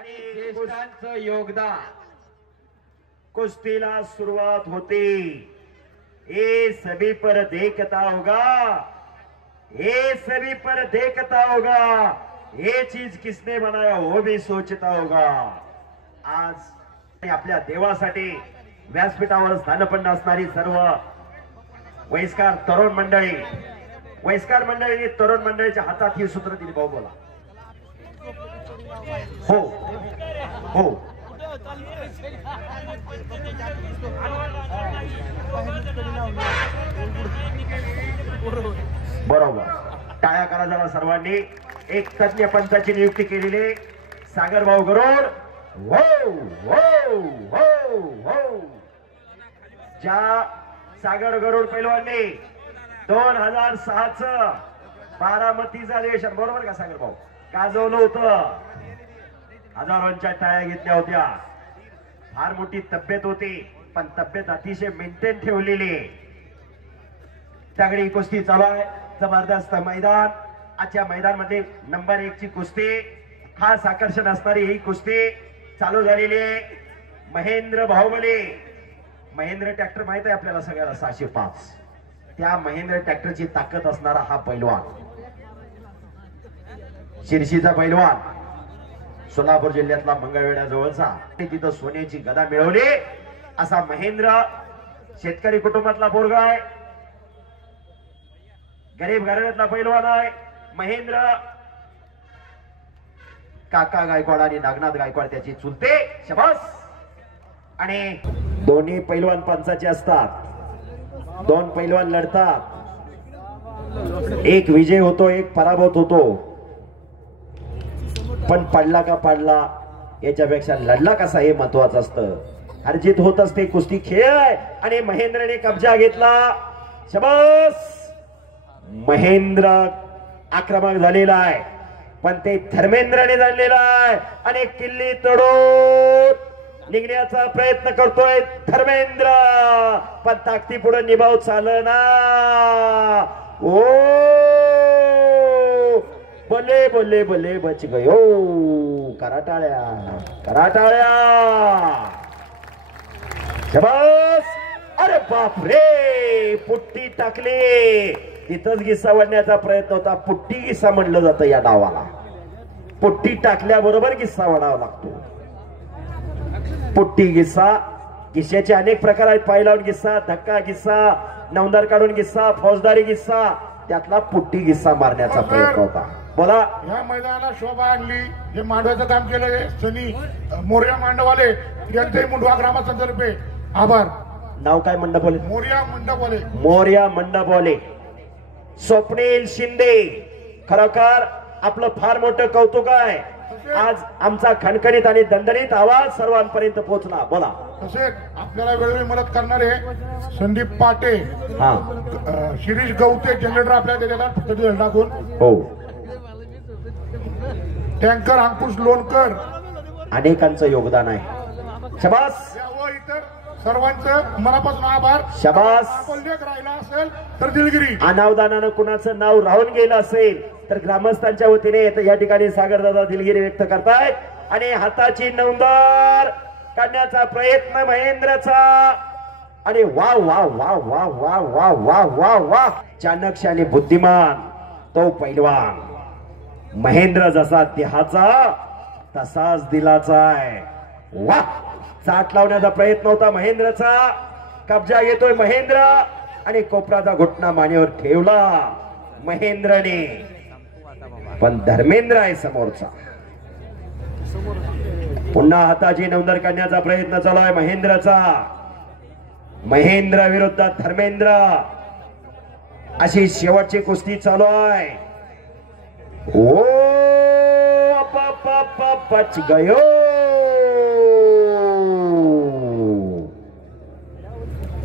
आणि ज्येष्ठांचं योगदान। कुस्तीला सुरुवात होती। ये सभी पर देखता होगा, ये सभी पर देखता होगा, ये चीज किसने बनाया वो भी सोचता होगा। आज आपल्या देवासाठी व्यासपीठावर स्थानपन्न असणारी सर्व वयस्कर तरुण मंडळी, वयस्कर मंडळीने तरुण मंडळीच्या हातात ही सूत्र दिली। भाऊ बोला। हो हो बरोबर, टाळ्या करा जरा सर्वांनी। एक तज्ञ पंचाची नियुक्ती केलेली सागर भाऊ गरुड। हो हो हो हो ज्या सागर गरुड पैलवानने 2006 च बारामतीचं अधिवेशन, बरोबर का सागर भाऊ, गाजवलं होतं। हजारोंच्या टाळ्या घेतल्या होत्या। फार मोठी तब्येत होती, पण तब्येत अतिशय मेंटेन ठेवलेली। तगडी कुस्ती चालू आहे, जबरदस्त मैदान। आजच्या मैदानामध्ये नंबर 1 ची कुस्ती, खास आकर्षण असणारी ही कुस्ती चालू झालेली आहे। महेंद्र बाहुबली, महेंद्र ट्रॅक्टर माहित आहे आपल्याला सगळ्याला, 605, त्या महेंद्र ट्रॅक्टरची ताकद असणारा हा पैलवान, शिर्शीचा पैलवान, सोलापूर जिल्ह्यातला मंगळवेढा जवळचा, तिथं सोन्याची गदा मिळवली असा महेंद्र शेतकरी कुटुंबातला पोरगा आहे, गरीब घराण्यातला पैलवान आहे महेंद्र। काका गायकवाड आणि नागनाथ गायकवाड त्याची चुलते, शाबास। आणि दोन्ही पैलवान पंचाचे असतात, दोन पैलवान लढतात, एक विजय होतो एक पराभूत होतो। पण पडला का पडला याच्यापेक्षा लढला कसा हे महत्वाचं असतं। हरजित होत असते, कुस्ती खेळ आहे। आणि महेंद्रने कब्जा घेतला, शाबास। महेंद्र आक्रमक झालेला आहे, पण ते धर्मेंद्रने झालेला आहे। आणि किल्ली तोडून निघण्याचा प्रयत्न करतोय धर्मेंद्र, पण ताकदी पुढे निभाव चालना। ओ बोले बोले बोले बच गयो, कराटाळ्या कराटाळ्या, शाबास। अरे बाप रे, पुट्टी टाकली, तिथंच गिस्सा वाढण्याचा प्रयत्न होता। पुट्टी गिस्सा म्हणलं जातं या डावाला, पुट्टी टाकल्याबरोबर गिस्सा वाढावा लागतो। पुट्टी गिस्सा, गिस्साचे अनेक प्रकार आहेत, पायलावून गिस्सा, धक्का गिस्सा, नवंदार काढून गिस्सा, फौजदारी गिस्सा, त्यातला पुट्टी गिस्सा मारण्याचा प्रयत्न होता। बोला। या मैदानाला शोभा आणली, हे मांडवाचं काम केलं सनी मोर्या मांडवाले यांचे मुंडवा ग्रामपंचायतर्फे आभार। नाव काय मंडपवाले? मोर्या मंडपवाले, मोर्या मंडपवाले। स्वप्नील शिंदे, खरोखर आपलं फार मोठं कौतुक आहे। आज आमचा खणखणीत आणि दणदणीत आवाज सर्वांपर्यंत पोहोचला। बोला। तसेच आपल्याला वेळोवेळी मदत करणारे संदीप पाटे, हा, शिरीष गवते जनरेटर आपल्याला देतात फक्त टाकून, हो, टँकर अंकुश लोणकर, अनेकांचं योगदान आहे, शाबास। व इतर सर्वांचं मनापासून आभार, शाबास। उल्लेख राहिला असेल तर दिलगिरी। अनावधानानं कुणाचं नाव राहून गेलं असेल तर ग्रामस्थांच्या वतीने या ठिकाणी सागरदादा दिलगिरी व्यक्त करतायत। आणि हाताची नवंदार काढण्याचा प्रयत्न महेंद्रचा, आणि वा वा वा वा वा वा वा वा वा, चाणक्य आणि बुद्धिमान तो पैलवान महेंद्र, जसा देहाचा तसाच दिलाचा आहे। वा, चाट लावण्याचा प्रयत्न होता महेंद्रचा, कब्जा घेतोय महेंद्र, आणि कोपराचा घुटना मानेवर ठेवला महेंद्रने, पण धर्मेंद्र आहे समोरचा। पुन्हा हाताची नवंदार काढण्याचा प्रयत्न चालू आहे महेंद्रचा, महेंद्र विरुद्ध धर्मेंद्र अशी शेवटची कुस्ती चालू आहे। ओ बच गयो,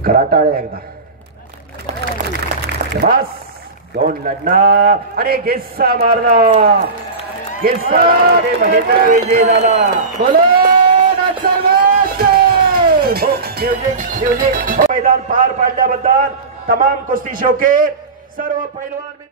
कराटाळ्या एकदा, बस। दोन लढणार आणि गिस्सा मारला, गिस्सा, महेंद्र विजय झाला। बोलो मैदान पार पाडल्याबद्दल तमाम कुस्ती शौकीन सर्व पैलवान